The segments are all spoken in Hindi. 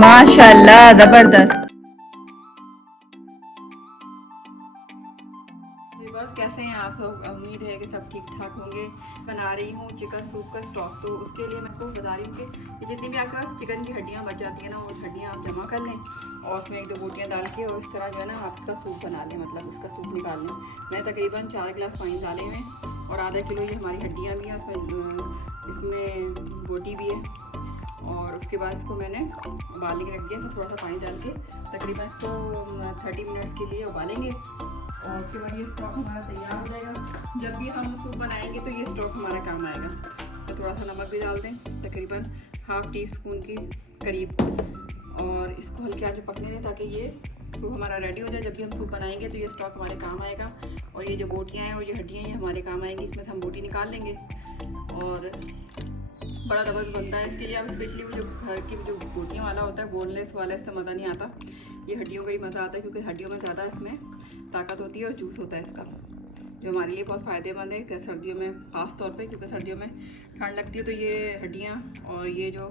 माशाल्लाह जबरदस्त। व्यूअर्स कैसे हैं आप सब? उम्मीद है कि सब ठीक ठाक होंगे। बना रही हूँ चिकन सूप का स्टॉक। तो उसके लिए मैं आपको बता रही हूँ कि जितनी भी आपके पास चिकन की हड्डियाँ बच जाती हैं ना, वो हड्डियाँ आप जमा कर लें और उसमें 1-2 बोटियाँ डाल के और इस तरह जो है ना आप इसका सूप बना लें, मतलब उसका सूप निकाल लें। मैं तकरीबन 4 गिलास पानी डाले हुए और आधा किलो ये हमारी हड्डियाँ भी हैं, इसमें बोटी भी है। और उसके बाद इसको मैंने उबालने के रख दिया। तो थोड़ा सा पानी डाल के तकरीबन इसको 30 मिनट के लिए उबालेंगे और उसके बाद ये स्टॉक हमारा तैयार हो जाएगा। जब भी हम सूप बनाएंगे तो ये स्टॉक हमारा काम आएगा। तो थोड़ा सा नमक भी डाल दें, तकरीबन ½ टी स्पून की करीब, और इसको हल्के आंच पे पकने दें ताकि ये सूप हमारा रेडी हो जाए। जब भी हम सूप बनाएंगे तो ये स्टॉक हमारे काम आएगा और ये जो बोटियाँ हैं और ये हड्डियाँ हैं हमारे काम आएंगी। इसमें से हम बोटी निकाल लेंगे और बड़ा ज़बरदस्त बनता है। इसके लिए आप स्पेशली वो जो घर की जो बोटियाँ वाला होता है, बोनलेस वाला, इससे मज़ा नहीं आता। ये हड्डियों का ही मज़ा आता है क्योंकि हड्डियों में ज़्यादा इसमें ताकत होती है और जूस होता है इसका, जो हमारे लिए बहुत फ़ायदेमंद है सर्दियों में ख़ास तौर पे, क्योंकि सर्दियों में ठंड लगती है। तो ये हड्डियाँ और ये जो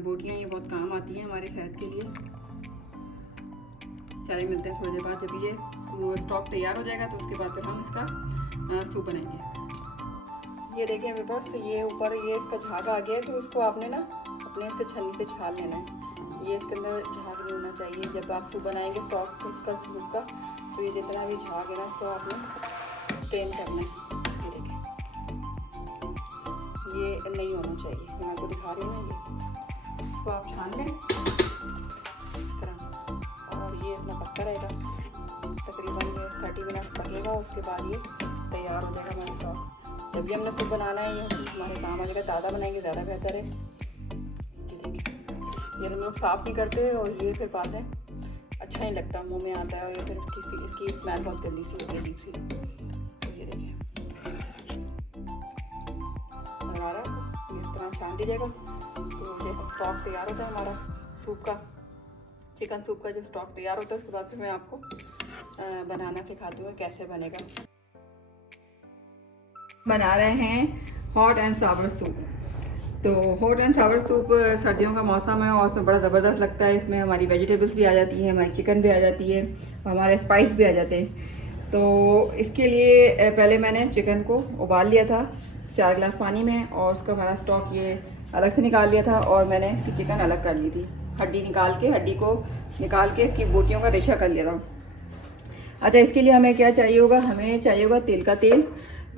बोटियाँ ये बहुत काम आती हैं हमारे सेहत के लिए। चलिए मिलते हैं थोड़ी देर बाद। जब ये स्टॉक तैयार हो जाएगा तो उसके बाद फिर हम इसका सूप बनाएंगे। ये देखें व्यूअर्स, ये ऊपर ये इसका झाग आ गया है, तो इसको आपने ना अपने से छन्नी से छाल लेना है। ये इसके अंदर झाग नहीं होना चाहिए। जब आप सूप बनाएंगे स्टॉक इसका सूप का, तो ये जितना भी झाग है ना इसको आपने स्ट्रेन करना है। ये देखें, ये नहीं होना चाहिए। मैं आपको दिखा रही हूँ ना, ये इसको आप छान लें इस तरह और ये इतना पकता रहेगा। तकरीबन ये 30 मिनट पकेगा, उसके बाद ये तैयार हो जाएगा हमारा स्टॉक। जब भी हमने सूप बनाना है ये हमारे काम आ जाएगा। ज़्यादा बनाएंगे ज़्यादा बेहतर है। ये हम लोग साफ़ नहीं करते और ये फिर बाद में अच्छा नहीं लगता, मुंह में आता है और ये फिर इसकी स्मेल बहुत गंदी सी होती है, अजीब सी। तो ये देखिए नज़र आ रहा है, इस तरह छान दीजिएगा। तो ये स्टॉक तैयार होता है हमारा सूप का, चिकन सूप का जो स्टॉक तैयार होता है। उसके बाद फिर मैं आपको बनाना सिखाती हूँ कैसे बनेगा। बना रहे हैं हॉट एंड सावर सूप। तो हॉट एंड सावर सूप सर्दियों का मौसम है और उसमें बड़ा ज़बरदस्त लगता है। इसमें हमारी वेजिटेबल्स भी आ जाती हैं, हमारी चिकन भी आ जाती है, हमारे स्पाइस भी आ जाते हैं। तो इसके लिए पहले मैंने चिकन को उबाल लिया था 4 गिलास पानी में और उसका हमारा स्टॉक ये अलग से निकाल लिया था और मैंने इसकी चिकन अलग कर ली थी। हड्डी को निकाल के इसकी बोटियों का रेशा कर लिया था। अच्छा, इसके लिए हमें क्या चाहिए होगा? हमें चाहिए होगा तेल का तेल।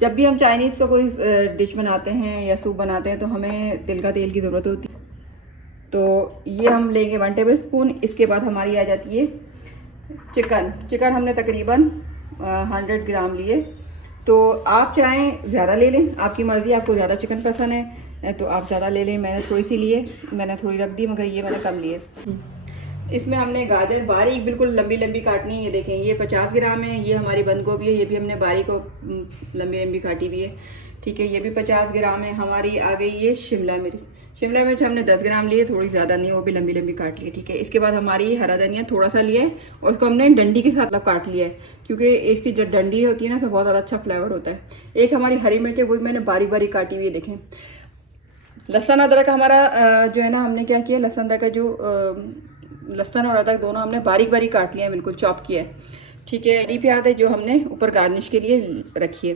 जब भी हम चाइनीज़ का कोई डिश बनाते हैं या सूप बनाते हैं तो हमें तिल का तेल की ज़रूरत होती है। तो ये हम लेंगे 1 टेबल स्पून। इसके बाद हमारी आ जाती है चिकन हमने तकरीबन 100 ग्राम लिए। तो आप चाहें ज़्यादा ले लें, आपकी मर्ज़ी। आपको ज़्यादा चिकन पसंद है तो आप ज़्यादा ले लें। मैंने थोड़ी सी लिए, मैंने थोड़ी रख दी, मगर ये मैंने कम लिए। इसमें हमने गाजर बारीक बिल्कुल लंबी लंबी काटनी है। ये देखें, ये 50 ग्राम है। ये हमारी बंद गोभी है, ये भी हमने बारीक और लंबी लंबी काटी हुई है। ठीक है, ये भी 50 ग्राम है। हमारी आ गई ये शिमला मिर्च हमने 10 ग्राम लिए, थोड़ी ज़्यादा नहीं, वो भी लंबी लंबी काट ली। ठीक है, इसके बाद हमारी हरा धनिया थोड़ा सा लिया है और उसको हमने डंडी के साथ काट लिया है, क्योंकि इसकी जो डंडी होती है ना तो बहुत ज़्यादा अच्छा फ्लेवर होता है। एक हमारी हरी मिर्च है, वो भी मैंने बारीक बारीक काटी हुई है। देखें, लहसुन अदरक हमारा जो है ना, हमने क्या किया, लहसुन और अदरक दोनों हमने बारीक बारीक काट लिया है, बिल्कुल चॉप किया है। ठीक है, हरी प्याज है जो हमने ऊपर गार्निश के लिए रखी है।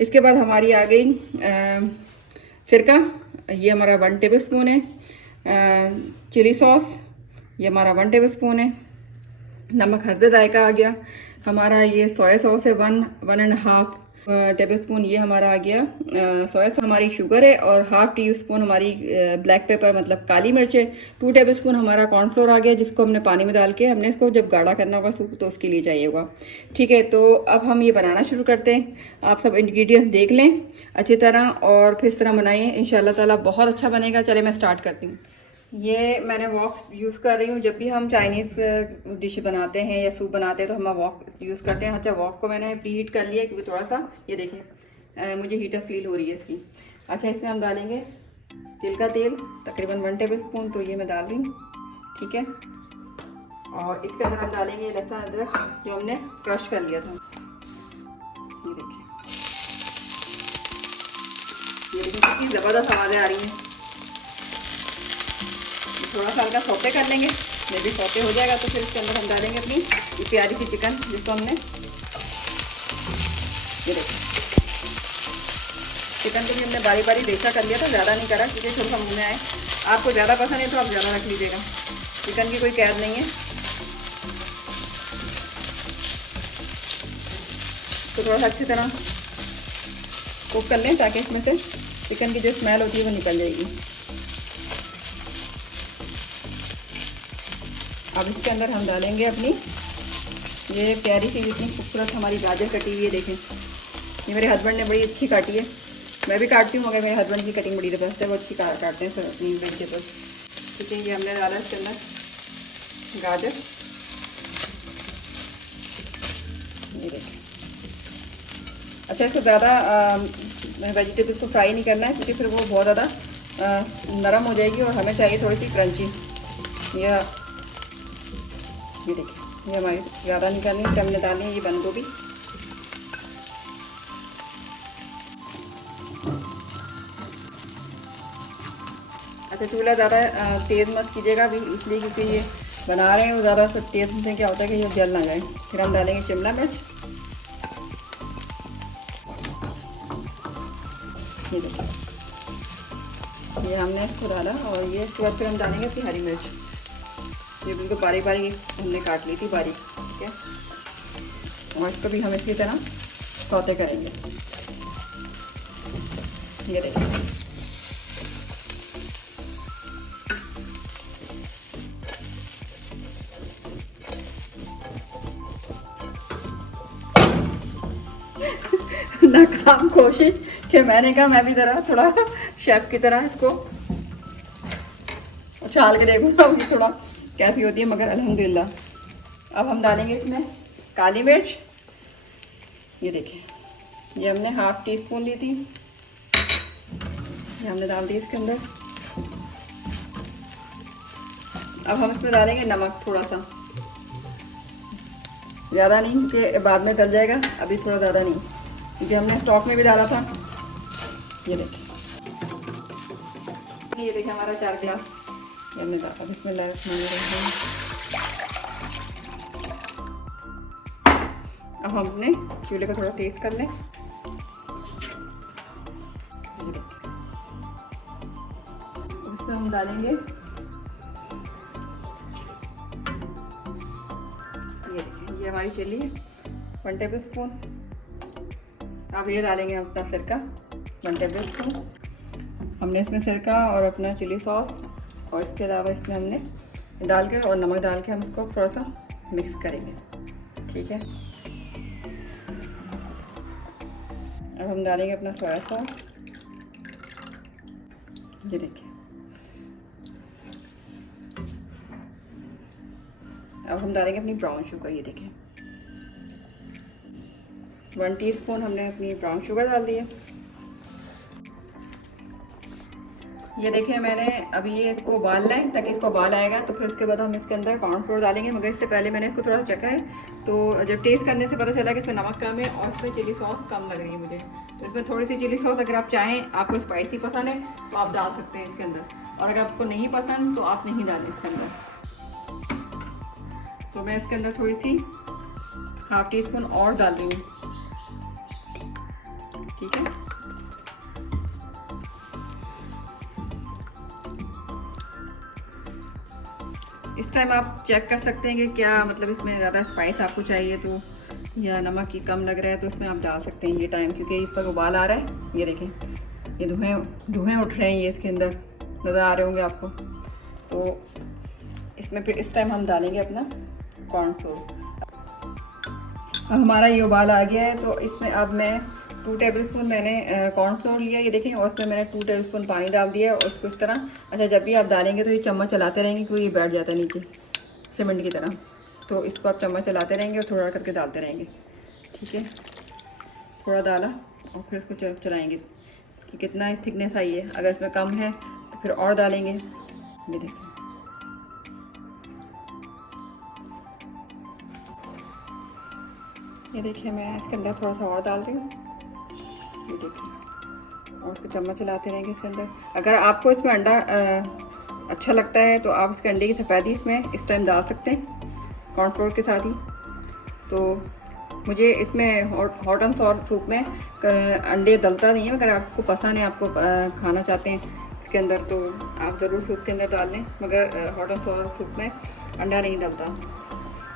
इसके बाद हमारी आ गई सिरका, ये हमारा 1 टेबल स्पून है। चिली सॉस ये हमारा 1 टेबल स्पून है। नमक हस्बे जायका आ गया हमारा। ये सोया सॉस है 1.5 टेबल स्पून, ये हमारा आ गया सोया सॉस। हमारी शुगर है और ½ टी स्पून हमारी ब्लैक पेपर मतलब काली मिर्च है। 2 टेबल स्पून हमारा कॉर्नफ्लोर आ गया, जिसको हमने पानी में डाल के हमने इसको जब गाढ़ा करना होगा सूप तो उसके लिए चाहिए होगा। ठीक है, तो अब हम ये बनाना शुरू करते हैं। आप सब इंग्रेडिएंट्स देख लें अच्छी तरह और फिर इस तरह बनाइए, इंशाल्लाह ताला बहुत अच्छा बनेगा। चले मैं स्टार्ट करती हूँ। ये मैंने वॉक यूज़ कर रही हूँ। जब भी हम चाइनीज़ डिश बनाते हैं या सूप बनाते हैं तो हम वॉक यूज़ करते हैं। अच्छा, वॉक को मैंने प्री हीट कर लिया क्योंकि थोड़ा सा ये देखें मुझे हीटर फील हो रही है इसकी। अच्छा, इसमें हम डालेंगे तिल का तेल तकरीबन 1 टेबल स्पून, तो ये मैं डाल रही हूँ। ठीक है, और इसके अंदर हम डालेंगे लहसुन अदरक जो हमने क्रश कर लिया था। ये देखिए कितनी ज़बरदस्त आवाज़ें आ रही हैं। थोड़ा सा हल्का सौते कर लेंगे, मे भी सौते हो जाएगा तो फिर इसके अंदर हम डालेंगे अपनी ये प्यारी सी चिकन जिसको हमने, ये देखिए चिकन को भी हमने बारी बारी बेचा कर लिया था, ज़्यादा नहीं करा क्योंकि थोड़ा सा मुँह में आए। आपको ज़्यादा पसंद है तो आप ज़्यादा रख लीजिएगा, चिकन की कोई कैद नहीं है। तो थोड़ा सा अच्छी तरह कुक कर लें ताकि इसमें से चिकन की जो स्मेल होती है वो निकल जाएगी। अब इसके अंदर हम डालेंगे अपनी ये प्यारी सी जितनी खूबसूरत हमारी गाजर कटी हुई है। देखें ये मेरे हस्बैंड ने बड़ी अच्छी काटी है, मैं भी काटती हूँ मगर मेरे हस्बैंड की कटिंग बड़ी ज़बरदस्त है, वो अच्छी काटते हैं अपनी वेजिटेबल्स। ठीक है, ये हमने डाला इसके अंदर गाजर, ये देखें। अच्छा इसको ज़्यादा वेजिटेबल्स को फ्राई नहीं करना है क्योंकि फिर वो बहुत ज़्यादा नरम हो जाएगी और हमें चाहिए थोड़ी सी क्रंची। ये देखिए ये हमारी ज़्यादा नहीं करनी, हमने डालनी है ये बंद गोभी। अच्छा चूल्हा ज़्यादा तेज़ मत कीजिएगा अभी, इसलिए क्योंकि ये बना रहे हैं वो ज़्यादा सब तेज़ से क्या होता है कि ये जल ना जाए। फिर हम डालेंगे शिमला मिर्च, ये देखिए ये हमने इसको डाला और ये इसके बाद फिर हम डालेंगे इसकी हरी मिर्च, ये बिल्कुल बारीक बारीक हमने काट ली थी बारीक। ठीक है, और इसको भी हम इसी तरह सौते करेंगे। ये देखिए नाकाम कोशिश कि मैंने कहा मैं भी ज़रा थोड़ा शेफ़ की तरह इसको उछाल के देखूँगा थोड़ा कैसी होती है, मगर अल्हम्दुलिल्लाह। अब हम डालेंगे इसमें काली मिर्च, ये देखिए ये हमने ½ टीस्पून ली थी, ये हमने डाल दी इसके अंदर। अब हम इसमें डालेंगे नमक थोड़ा सा, ज़्यादा नहीं क्योंकि बाद में गल जाएगा, अभी थोड़ा ज़्यादा नहीं क्योंकि हमने स्टॉक में भी डाला था। ये देखिए हमारा 4 गिलास ये हमने डाला। बिस्मिल्लाहिर्रहमानिर्रहीम। अब हम अपने चूल्हे को थोड़ा तेज कर लें। इसमें हम डालेंगे ये हमारी चिल्ली है 1 टेबल स्पून। अब ये डालेंगे अपना सिरका 1 टेबल स्पून। हमने इसमें सिरका और अपना चिली सॉस और इसके अलावा इसमें हमने डाल के और नमक डाल के हम इसको थोड़ा सा मिक्स करेंगे। ठीक है, अब हम डालेंगे अपना सोया सॉस, ये देखिए। अब हम डालेंगे अपनी ब्राउन शुगर, ये देखिए 1 टीस्पून हमने अपनी ब्राउन शुगर डाल दी है। ये देखिए मैंने अभी ये इसको उबालना है, ताकि इसको उबाल आएगा तो फिर उसके बाद हम इसके अंदर कॉर्नफ्लोर डालेंगे। मगर इससे पहले मैंने इसको थोड़ा सा चखा है, तो जब टेस्ट करने से पता चला कि इसमें नमक कम है और इसमें चिली सॉस कम लग रही है मुझे, तो इसमें थोड़ी सी चिली सॉस अगर आप चाहें, आपको स्पाइसी पसंद है तो आप डाल सकते हैं इसके अंदर, और अगर आपको नहीं पसंद तो आप नहीं डालें इसके अंदर। तो मैं इसके अंदर थोड़ी सी ½ टीस्पून और डाल रही हूँ। ठीक है, इस टाइम आप चेक कर सकते हैं कि क्या मतलब इसमें ज़्यादा स्पाइस आपको चाहिए तो, या नमक की कम लग रहा है तो इसमें आप डाल सकते हैं ये टाइम, क्योंकि इस पर उबाल आ रहा है। ये देखें ये धुएँ उठ रहे हैं, ये इसके अंदर नज़र आ रहे होंगे आपको। तो इसमें फिर इस टाइम हम डालेंगे अपना कॉर्नफ्लोर। अब हमारा ये उबाल आ गया है, तो इसमें अब मैं 2 टेबल स्पून मैंने कॉर्नफ्लोर लिया, ये देखें, और उसमें मैंने 2 टेबल स्पून पानी डाल दिया और उसको इस तरह, अच्छा जब भी आप डालेंगे तो ये चम्मच चलाते रहेंगे क्योंकि ये बैठ जाता है नीचे सीमेंट की तरह, तो इसको आप चम्मच चलाते रहेंगे और थोड़ा करके डालते रहेंगे। ठीक है, थोड़ा डाला और फिर इसको चलाएँगे कि कितना थिकनेस आई है। अगर इसमें कम है तो फिर और डालेंगे। ये देखें ये देखिए मैं इसके अंदर थोड़ा सा और डाल रही हूँ, ये देखिए, और उसको चम्मच चलाते रहेंगे इसके अंदर। अगर आपको इसमें अच्छा लगता है तो आप इसके अंडे की सफ़ेदी इसमें इस टाइम डाल सकते हैं कॉर्नफ्लोर के साथ ही। तो मुझे इसमें हॉट एंड सॉर सूप में अंडे डलता नहीं है, मगर आपको पसंद है, आपको खाना चाहते हैं इसके अंदर तो आप ज़रूर सूप के अंदर डाल लें, मगर हॉट एंड सॉर सूप में अंडा नहीं डलता।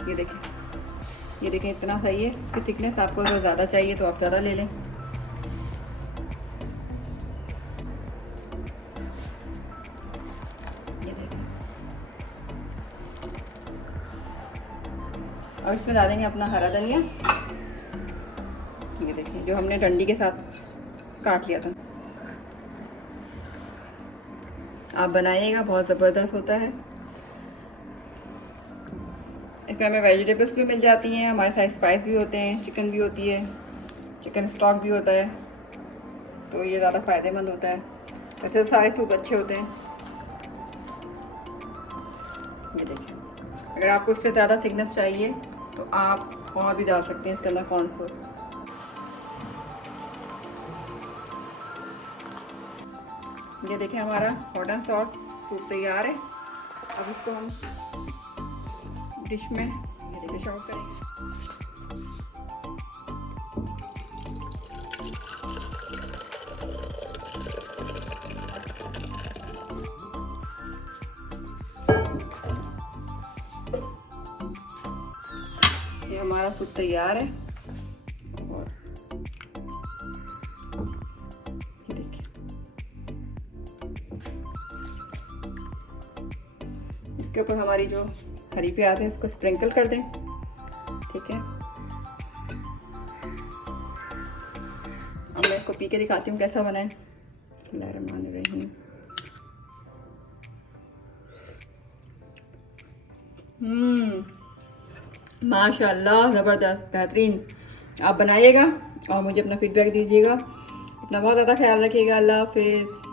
ये देखें इतना सही है इसकी थिकनेस। आपको अगर ज़्यादा चाहिए तो आप ज़्यादा ले लें। ये देखें, और इसमें डालेंगे अपना हरा धनिया। ये देखिए जो हमने डंडी के साथ काट लिया था। आप बनाइएगा, बहुत ज़बरदस्त होता है। इसमें हमें वेजिटेबल्स भी मिल जाती हैं, हमारे साथ स्पाइस भी होते हैं, चिकन भी होती है, चिकन स्टॉक भी होता है, तो ये ज़्यादा फ़ायदेमंद होता है। वैसे तो सारे सूप अच्छे होते हैं। ये देखिए, अगर आपको इससे ज़्यादा थिकनेस चाहिए तो आप और भी डाल सकते हैं इसके अंदर कॉर्नफ्लोर। ये देखिए हमारा हॉट एंड सॉर सूप तैयार है। अब इसको हम डिश में डिश आउट करेंगे। ये हमारा सूप तैयार है और ये देखिए, इसके ऊपर हमारी जो हरी प्याज है इसको स्प्रिंकल कर दें। ठीक है, अब मैं इसको पी के दिखाती हूँ कैसा बना है। बिस्मिल्लाहिर्रहमानिर्रहीम। माशाल्लाह, ज़बरदस्त, बेहतरीन। आप बनाइएगा और मुझे अपना फीडबैक दीजिएगा। अपना बहुत ज़्यादा ख्याल रखिएगा। अल्लाह हाफिज़।